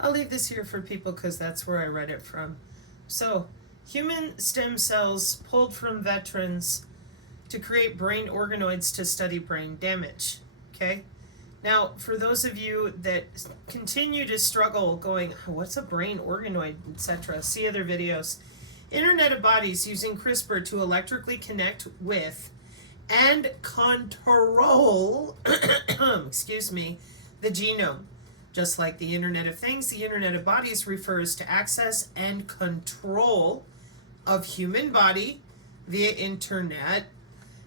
I'll leave this here for people because that's where I read it from. So, human stem cells pulled from veterans to create brain organoids to study brain damage. Okay? Now, for those of you that continue to struggle going, what's a brain organoid, etc., see other videos. Internet of Bodies using CRISPR to electrically connect with and control, excuse me, the genome. Just like the Internet of Things, the Internet of Bodies refers to access and control of human body via internet.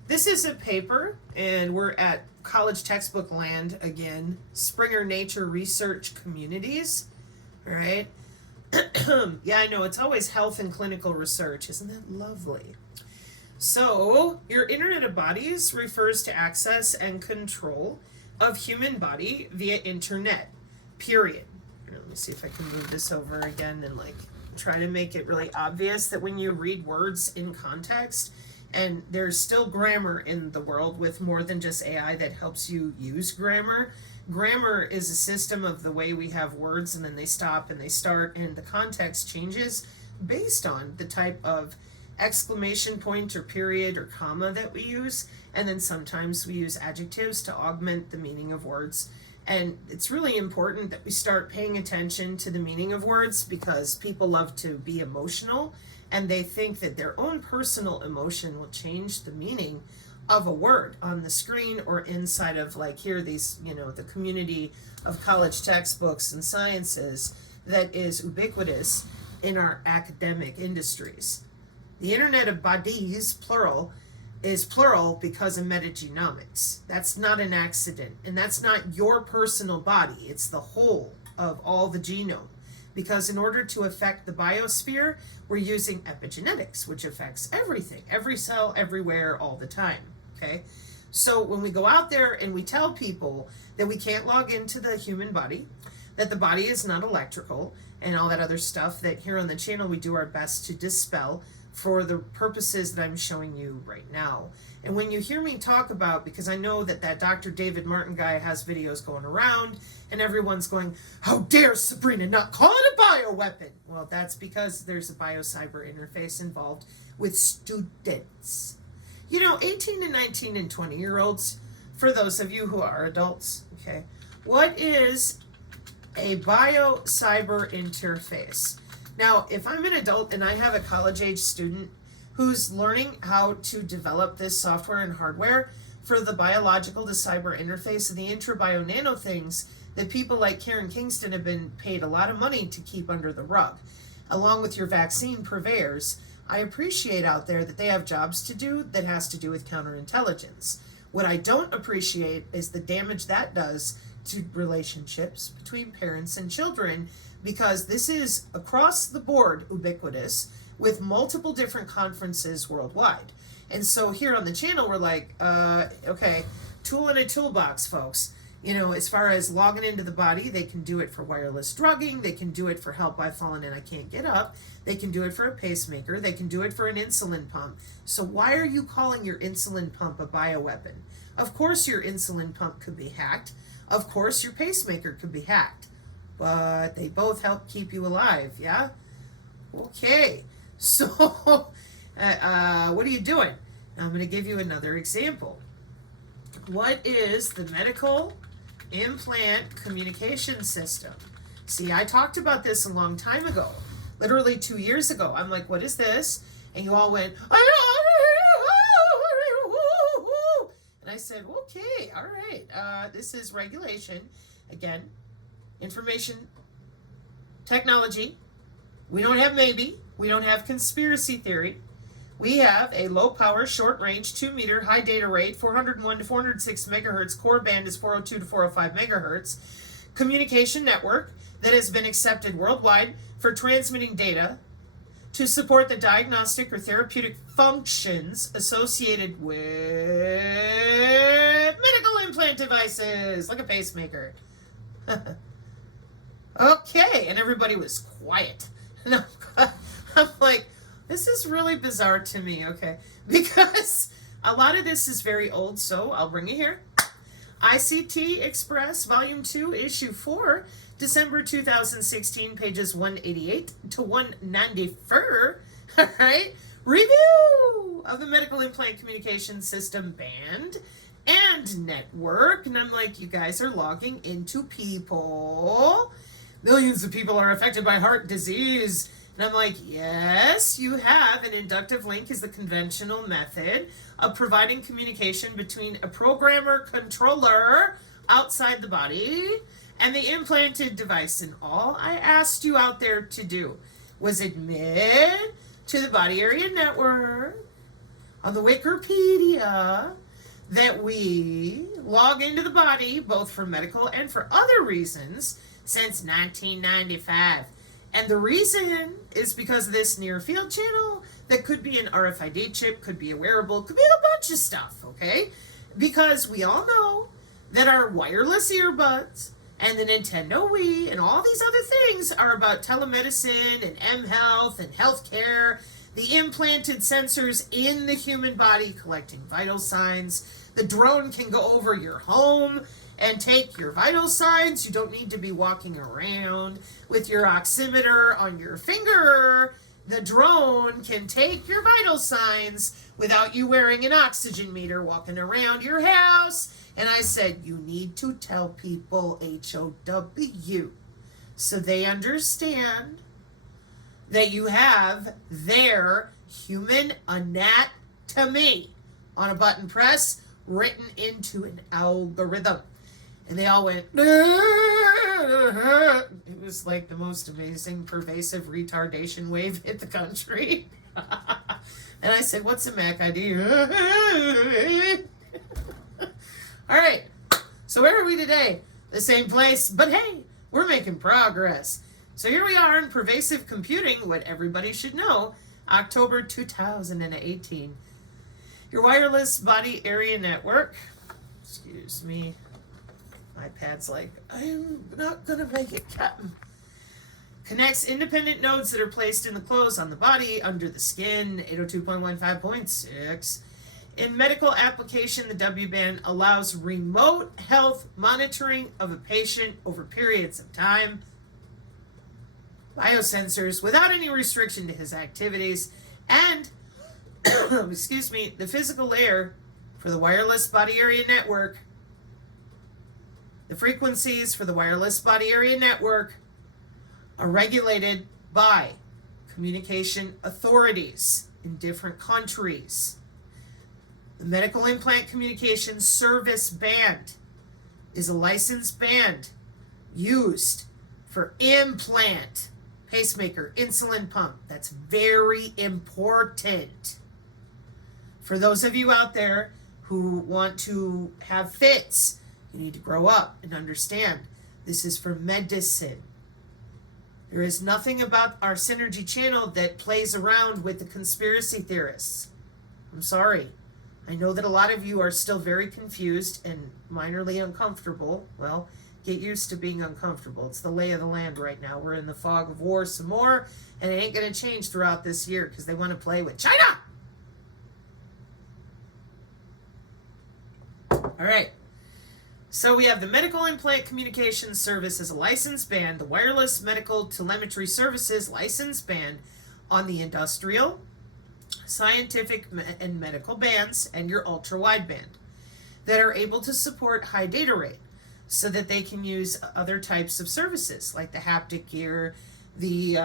This is a paper, and we're at college textbook land again. Springer Nature Research Communities. All right. Yeah, I know. It's always health and clinical research. Isn't that lovely? So, your Internet of Bodies refers to access and control of human body via internet. Period. Let me see if I can move this over again and try to make it really obvious that when you read words in context, and there's still grammar in the world with more than just AI that helps you use grammar. Grammar is a system of the way we have words, and then they stop and they start, and the context changes based on the type of exclamation point or period or comma that we use, and then sometimes we use adjectives to augment the meaning of words. And it's really important that we start paying attention to the meaning of words, because people love to be emotional and they think that their own personal emotion will change the meaning of a word on the screen or inside of here these, the community of college textbooks and sciences that is ubiquitous in our academic industries. The Internet of Bodies, plural, is plural because of metagenomics. That's not an accident, and that's not your personal body. It's the whole of all the genome, because in order to affect the biosphere, we're using epigenetics, which affects everything, every cell, everywhere, all the time. Okay, so when we go out there and we tell people that we can't log into the human body, that the body is not electrical, and all that other stuff that here on the channel we do our best to dispel for the purposes that I'm showing you right now. And when you hear me talk about, because I know that Dr. David Martin guy has videos going around and everyone's going, how dare Sabrina not call it a bioweapon? Well, that's because there's a biocyber interface involved with students. 18 and 19 and 20-year-olds, for those of you who are adults, okay, what is a biocyber interface? Now, if I'm an adult and I have a college-age student who's learning how to develop this software and hardware for the biological to cyber interface and the intrabio nano things that people like Karen Kingston have been paid a lot of money to keep under the rug, along with your vaccine purveyors, I appreciate out there that they have jobs to do that has to do with counterintelligence. What I don't appreciate is the damage that does to relationships between parents and children, because this is across the board ubiquitous with multiple different conferences worldwide. And so here on the channel, we're like, okay, tool in a toolbox, folks. As far as logging into the body, they can do it for wireless drugging. They can do it for help, I've fallen and I can't get up. They can do it for a pacemaker. They can do it for an insulin pump. So why are you calling your insulin pump a bioweapon? Of course your insulin pump could be hacked. Of course your pacemaker could be hacked. But they both help keep you alive, yeah? Okay, so what are you doing? Now I'm going to give you another example. What is the medical implant communication system? See, I talked about this a long time ago, literally 2 years ago. I'm like, what is this? And you all went, and I said, okay, all right, this is regulation. Again, information technology. We don't have maybe. We don't have conspiracy theory. We have a low power, short range, 2 meter, high data rate, 401 to 406 megahertz. Core band is 402 to 405 megahertz. Communication network that has been accepted worldwide for transmitting data to support the diagnostic or therapeutic functions associated with medical implant devices, like a pacemaker. Okay, and everybody was quiet. And I'm like, this is really bizarre to me, okay? Because a lot of this is very old, so I'll bring it here. ICT Express, Volume 2, Issue 4, December 2016, pages 188 to 194. All right. Review of the Medical Implant Communication System Band and Network. And I'm like, you guys are logging into people. Millions of people are affected by heart disease. And I'm like, yes, you have. An inductive link is the conventional method of providing communication between a programmer controller outside the body and the implanted device. And all I asked you out there to do was admit to the body area network on the Wikipedia that we log into the body both for medical and for other reasons since 1995. And the reason is because of this near field channel that could be an RFID chip, could be a wearable, could be a bunch of stuff, okay? Because we all know that our wireless earbuds and the Nintendo Wii and all these other things are about telemedicine and mHealth and healthcare, the implanted sensors in the human body collecting vital signs. The drone can go over your home and take your vital signs. You don't need to be walking around with your oximeter on your finger. The drone can take your vital signs without you wearing an oxygen meter walking around your house. And I said, you need to tell people HOW so they understand that you have their human anatomy on a button press written into an algorithm. And they all went, it was like the most amazing pervasive retardation wave hit the country. And I said, what's a MAC ID? All right, so where are we today? The same place, but hey, we're making progress. So here we are in pervasive computing, what everybody should know, October 2018. Your wireless body area network, excuse me, my pad's like, I'm not gonna make it, Captain. Connects independent nodes that are placed in the clothes on the body, under the skin, 802.15.6. In medical application, the W-band allows remote health monitoring of a patient over periods of time. Biosensors without any restriction to his activities. And, excuse me, the physical layer for the wireless body area network. The frequencies for the wireless body area network are regulated by communication authorities in different countries. The Medical Implant Communication Service Band is a licensed band used for implant, pacemaker, insulin pump. That's very important. For those of you out there who want to have fits, you need to grow up and understand this is for medicine. There is nothing about our Synergy channel that plays around with the conspiracy theorists. I'm sorry. I know that a lot of you are still very confused and minorly uncomfortable. Well, get used to being uncomfortable. It's the lay of the land right now. We're in the fog of war some more, and it ain't going to change throughout this year because they want to play with China. All right. So we have the Medical Implant Communication Service as a licensed band, the Wireless Medical Telemetry Services licensed band on the industrial, scientific, and medical bands, and your ultra-wideband that are able to support high data rate so that they can use other types of services like the haptic gear, the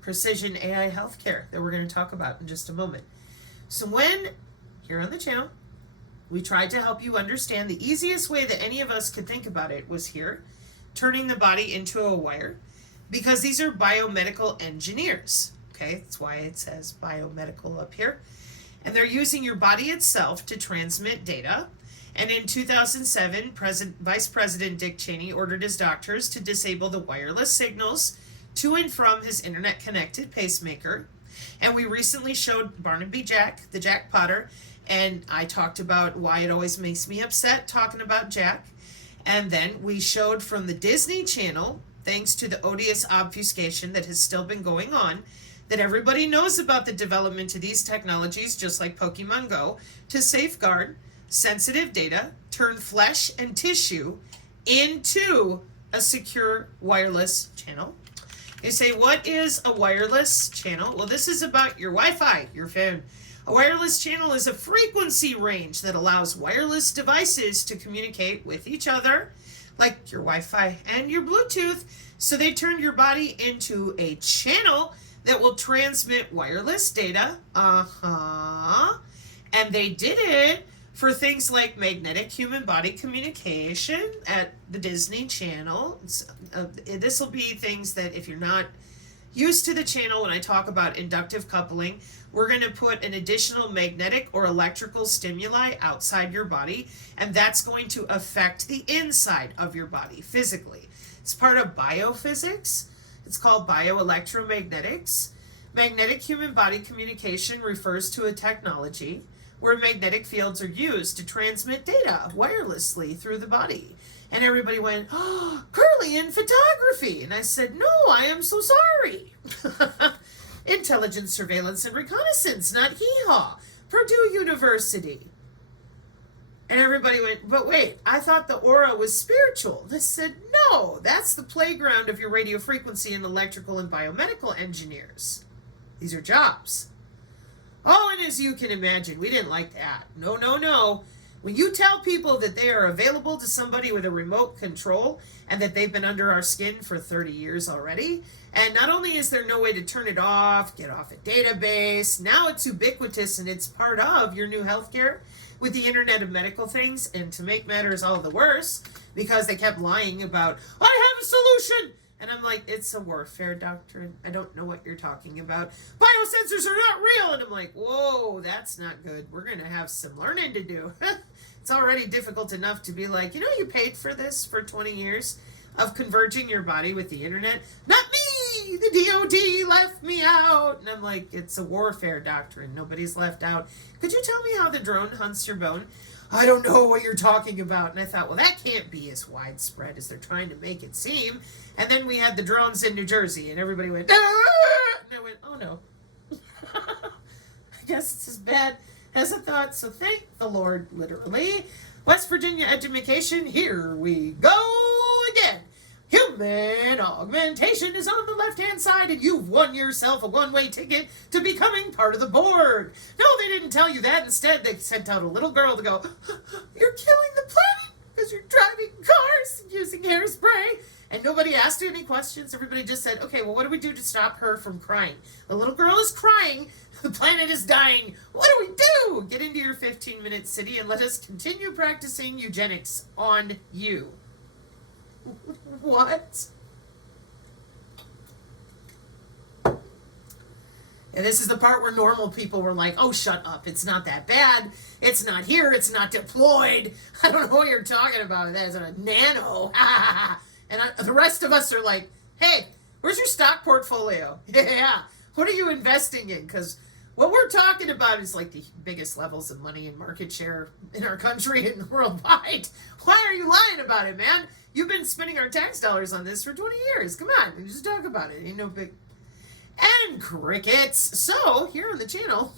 precision AI healthcare that we're going to talk about in just a moment. So when, here on the channel, we tried to help you understand the easiest way that any of us could think about it was here, turning the body into a wire, because these are biomedical engineers. Okay, that's why it says biomedical up here. And they're using your body itself to transmit data. And in 2007, Vice President Dick Cheney ordered his doctors to disable the wireless signals to and from his internet-connected pacemaker. And we recently showed Barnaby Jack, the Jack Potter, and I talked about why it always makes me upset talking about Jack. And then we showed from the Disney Channel, thanks to the odious obfuscation that has still been going on, that everybody knows about the development of these technologies, just like Pokemon Go, to safeguard sensitive data, turn flesh and tissue into a secure wireless channel. You say, what is a wireless channel? Well, this is about your Wi-Fi, your phone. A wireless channel is a frequency range that allows wireless devices to communicate with each other, like your Wi-Fi and your Bluetooth. So they turned your body into a channel that will transmit wireless data. And they did it for things like magnetic human body communication at the Disney Channel. This will be things that if you're not used to the channel, when I talk about inductive coupling, we're going to put an additional magnetic or electrical stimuli outside your body, and that's going to affect the inside of your body physically. It's part of biophysics. It's called bioelectromagnetics. Magnetic human body communication refers to a technology where magnetic fields are used to transmit data wirelessly through the body. And everybody went, oh, Curly in photography. And I said, no, I am so sorry. Intelligence, surveillance, and reconnaissance, not hee-haw. Purdue University. And everybody went, but wait, I thought the aura was spiritual. And I said, no, that's the playground of your radio frequency and electrical and biomedical engineers. These are jobs. Oh, and as you can imagine, we didn't like that. No, no, no. When you tell people that they are available to somebody with a remote control and that they've been under our skin for 30 years already, and not only is there no way to turn it off, get off a database, now it's ubiquitous and it's part of your new healthcare with the Internet of Medical Things. And to make matters all the worse, because they kept lying about, I have a solution. And I'm like, it's a warfare doctrine. I don't know what you're talking about. Biosensors are not real. And I'm like, whoa, that's not good. We're going to have some learning to do. It's already difficult enough to be like, you paid for this for 20 years of converging your body with the internet. Not me! The DOD left me out. And I'm like, it's a warfare doctrine. Nobody's left out. Could you tell me how the drone hunts your bone? I don't know what you're talking about. And I thought, well, that can't be as widespread as they're trying to make it seem. And then we had the drones in New Jersey, and everybody went, ah! And I went, oh no. I guess it's as bad as I thought. So thank the Lord, literally. West Virginia education, here we go again. Human augmentation is on the left-hand side, and you've won yourself a one-way ticket to becoming part of the board. No, they didn't tell you that. Instead, they sent out a little girl to go, you're killing the planet because you're driving cars and using hairspray. And nobody asked you any questions. Everybody just said, okay, well, what do we do to stop her from crying? The little girl is crying. The planet is dying. What do we do? Get into your 15-minute city and let us continue practicing eugenics on you. What? And this is the part where normal people were like, oh, shut up. It's not that bad. It's not here. It's not deployed. I don't know what you're talking about. That is a nano. And the rest of us are like, hey, where's your stock portfolio? Yeah. What are you investing in? Because what we're talking about is like the biggest levels of money and market share in our country and worldwide. Why are you lying about it, man? You've been spending our tax dollars on this for 20 years. Come on, just talk about it. Ain't no big... And crickets. So, here on the channel,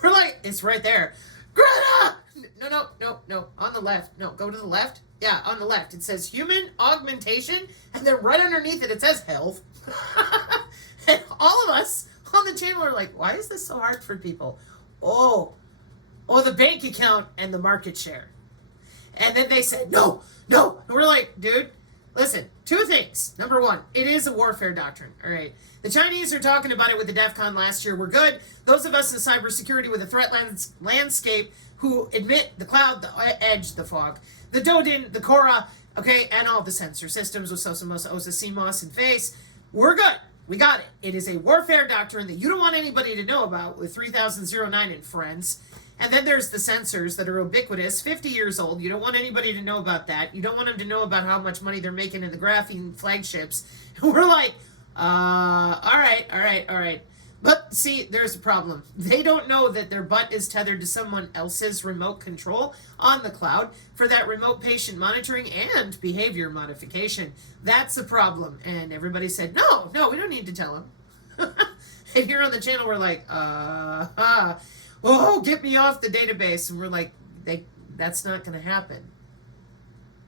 we're like, it's right there. Greta! No. On the left. No, go to the left. Yeah, on the left. It says human augmentation, and then right underneath it, it says health. And all of us on the channel are like, why is this so hard for people? Oh, the bank account and the market share. And then they said, no. And we're like, dude, listen, two things. Number one, it is a warfare doctrine, all right? The Chinese are talking about it with the DEF CON last year. We're good. Those of us in cybersecurity with a threat landscape who admit the cloud, the edge, the fog, the Dodin, the Cora, okay, and all the sensor systems with SOSA, OSA, CMOS, and FACE, we're good. We got it. It is a warfare doctrine that you don't want anybody to know about with 3009 and friends. And then there's the sensors that are ubiquitous, 50 years old. You don't want anybody to know about that. You don't want them to know about how much money they're making in the graphene flagships. And we're like, all right. But see, there's a problem. They don't know that their butt is tethered to someone else's remote control on the cloud for that remote patient monitoring and behavior modification. That's the problem. And everybody said, no, we don't need to tell them. And here on the channel, we're like, oh, get me off the database. And we're like, That's not going to happen.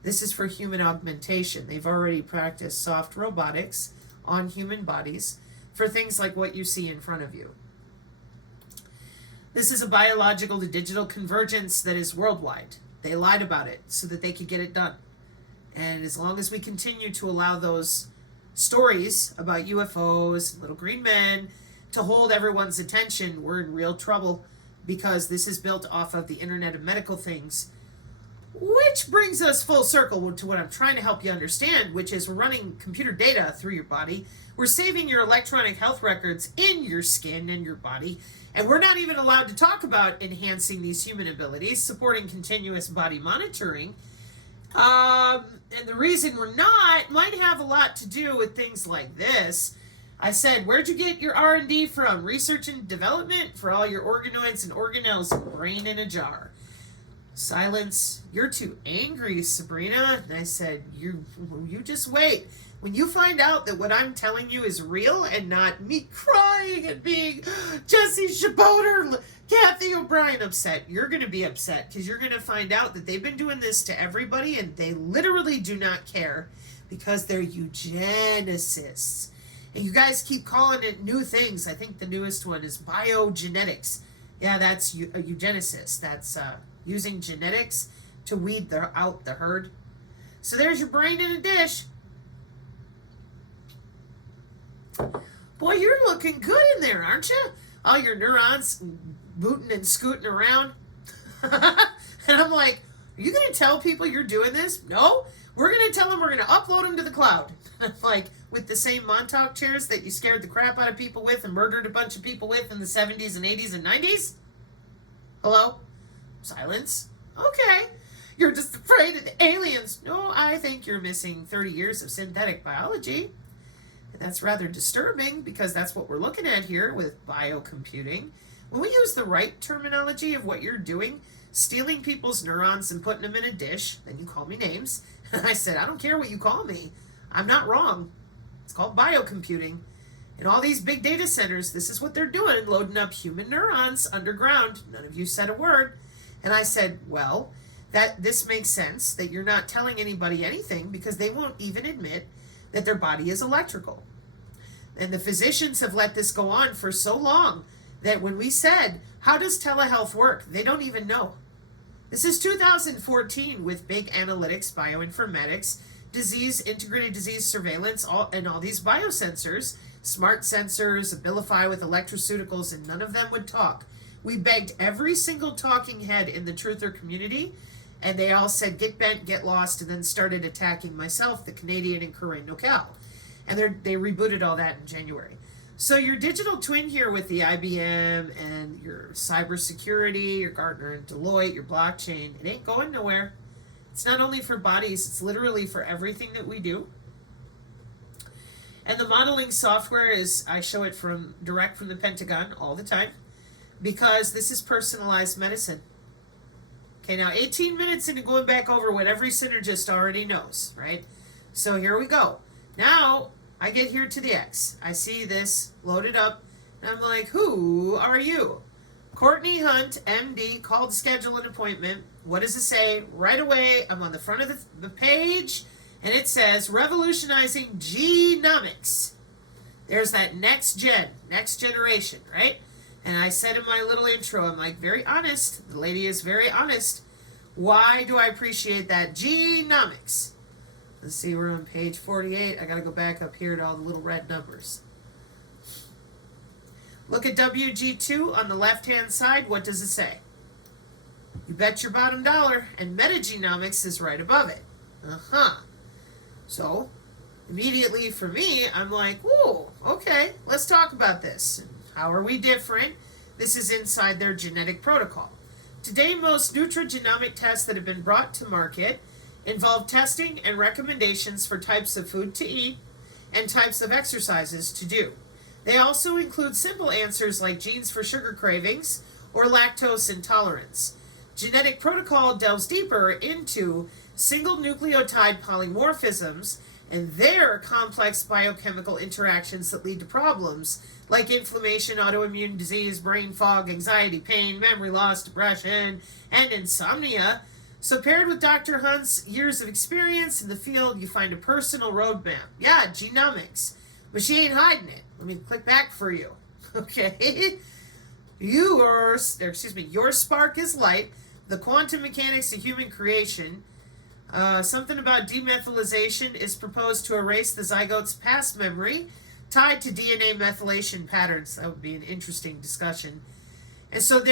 This is for human augmentation. They've already practiced soft robotics on human bodies for things like what you see in front of you. This is a biological to digital convergence that is worldwide. They lied about it so that they could get it done. And as long as we continue to allow those stories about UFOs, little green men, to hold everyone's attention, we're in real trouble, because this is built off of the Internet of Medical Things, which brings us full circle to what I'm trying to help you understand, which is we're running computer data through your body. We're saving your electronic health records in your skin and your body, and we're not even allowed to talk about enhancing these human abilities, supporting continuous body monitoring. And the reason we're not might have a lot to do with things like this. I said, where'd you get your R&D from? Research and development for all your organoids and organelles, brain in a jar. Silence. You're too angry, Sabrina. And I said, you just wait. When you find out that what I'm telling you is real and not me crying and being Jesse Chabot or Kathy O'Brien upset, you're going to be upset, because you're going to find out that they've been doing this to everybody and they literally do not care, because they're eugenicists. And you guys keep calling it new things. I think the newest one is biogenetics. Yeah, that's a eugenicist. That's using genetics to weed out the herd. So there's your brain in a dish. Boy, you're looking good in there, aren't you? All your neurons booting and scooting around. And I'm like, are you going to tell people you're doing this? No, we're going to tell them we're going to upload them to the cloud. Like with the same Montauk chairs that you scared the crap out of people with and murdered a bunch of people with in the 70s and 80s and 90s? Hello? Silence. Okay. You're just afraid of the aliens. No, I think you're missing 30 years of synthetic biology. And that's rather disturbing, because that's what we're looking at here with biocomputing. When we use the right terminology of what you're doing, stealing people's neurons and putting them in a dish, then you call me names. And I said, I don't care what you call me. I'm not wrong. It's called biocomputing. In all these big data centers, this is what they're doing, loading up human neurons underground. None of you said a word. And I said, well, this makes sense that you're not telling anybody anything, because they won't even admit that their body is electrical. And the physicians have let this go on for so long that when we said, how does telehealth work? They don't even know. This is 2014 with big analytics, bioinformatics, integrated disease surveillance, and all these biosensors, smart sensors, Abilify with electroceuticals, and none of them would talk. We begged every single talking head in the truther community, and they all said, get bent, get lost, and then started attacking myself, the Canadian, and Corinne Nocal. And they rebooted all that in January. So your digital twin here with the IBM and your cybersecurity, your Gartner and Deloitte, your blockchain, it ain't going nowhere. It's not only for bodies, it's literally for everything that we do. And the modeling software is, I show it direct from the Pentagon all the time, because this is personalized medicine. Okay, now 18 minutes into going back over what every synergist already knows, right? So here we go. Now, I get here to the X. I see this loaded up, and I'm like, who are you? Courtney Hunt, MD, called to schedule an appointment. What does it say? Right away, I'm on the front of the page, and it says, revolutionizing genomics. There's that next generation, right? And I said in my little intro, I'm like, very honest. The lady is very honest. Why do I appreciate that? Genomics. Let's see, we're on page 48. I got to go back up here to all the little red numbers. Look at WG2 on the left-hand side. What does it say? You bet your bottom dollar. And metagenomics is right above it. So, immediately for me, I'm like, whoa, okay, let's talk about this. How are we different? This is inside their genetic protocol. Today, most nutrigenomic tests that have been brought to market involve testing and recommendations for types of food to eat and types of exercises to do. They also include simple answers like genes for sugar cravings or lactose intolerance. Genetic protocol delves deeper into single nucleotide polymorphisms and their complex biochemical interactions that lead to problems like inflammation, autoimmune disease, brain fog, anxiety, pain, memory loss, depression, and insomnia. So paired with Dr. Hunt's years of experience in the field, you find a personal roadmap. Yeah, genomics. But she ain't hiding it. Let me click back for you. Okay? Your spark is light. The quantum mechanics of human creation. Something about demethylation is proposed to erase the zygote's past memory tied to DNA methylation patterns. That would be an interesting discussion. And so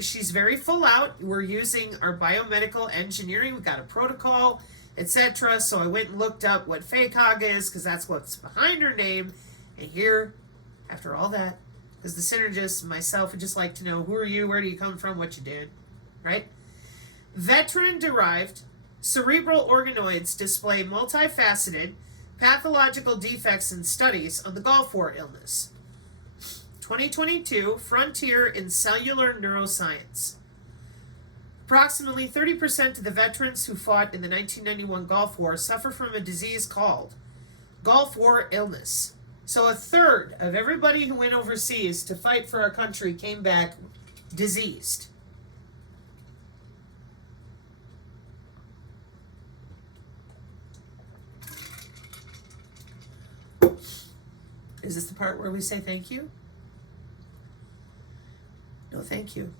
she's very full out. We're using our biomedical engineering. We've got a protocol, etc. So I went and looked up what FACOG is, because that's what's behind her name. And here, after all that, because the synergists and myself would just like to know, who are you, where do you come from, what you did, right? Veteran-derived cerebral organoids display multifaceted pathological defects in studies on the Gulf War illness. 2022, Frontier in Cellular Neuroscience. Approximately 30% of the veterans who fought in the 1991 Gulf War suffer from a disease called Gulf War illness. So a third of everybody who went overseas to fight for our country came back diseased. Is this the part where we say thank you? No, thank you.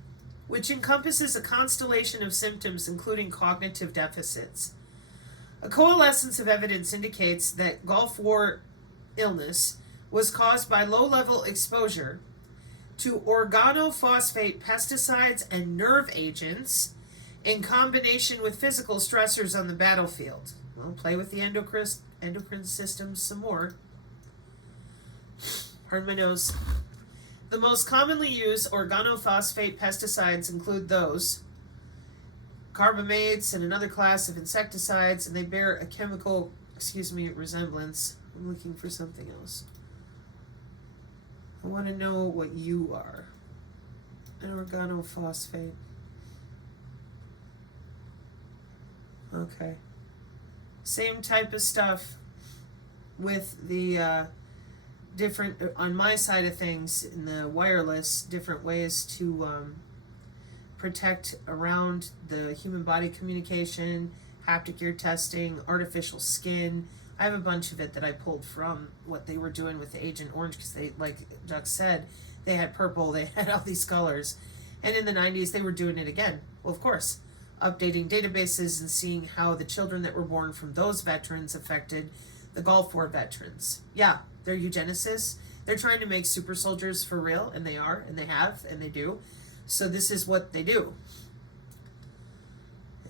Which encompasses a constellation of symptoms, including cognitive deficits. A coalescence of evidence indicates that Gulf War illness was caused by low-level exposure to organophosphate pesticides and nerve agents in combination with physical stressors on the battlefield. Well, play with the endocrine system some more. Pardon my nose. The most commonly used organophosphate pesticides include those carbamates and another class of insecticides, and they bear a chemical, resemblance. I'm looking for something else. I want to know what you are. An organophosphate. Okay. Same type of stuff with the different, on my side of things, in the wireless, different ways to protect around the human body communication, haptic ear testing, artificial skin. I have a bunch of it that I pulled from what they were doing with the Agent Orange, because they, like Chuck said, they had purple, they had all these colors. And in the 90s, they were doing it again. Well, of course, updating databases and seeing how the children that were born from those veterans affected the Gulf War veterans. Yeah, they're eugenicists. They're trying to make super soldiers for real, and they are, and they have, and they do. So this is what they do.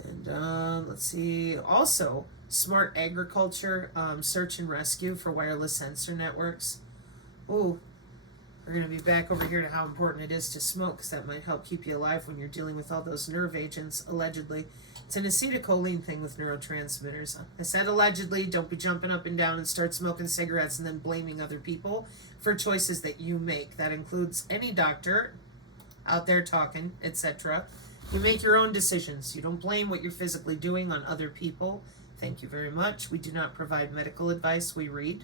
And let's see. Also, smart agriculture, search and rescue for wireless sensor networks. Ooh, we're going to be back over here to how important it is to smoke, because that might help keep you alive when you're dealing with all those nerve agents, allegedly. It's an acetylcholine thing with neurotransmitters. I said allegedly. Don't be jumping up and down and start smoking cigarettes and then blaming other people for choices that you make. That includes any doctor out there talking, etc. You make your own decisions. You don't blame what you're physically doing on other people. Thank you very much. We do not provide medical advice. We read.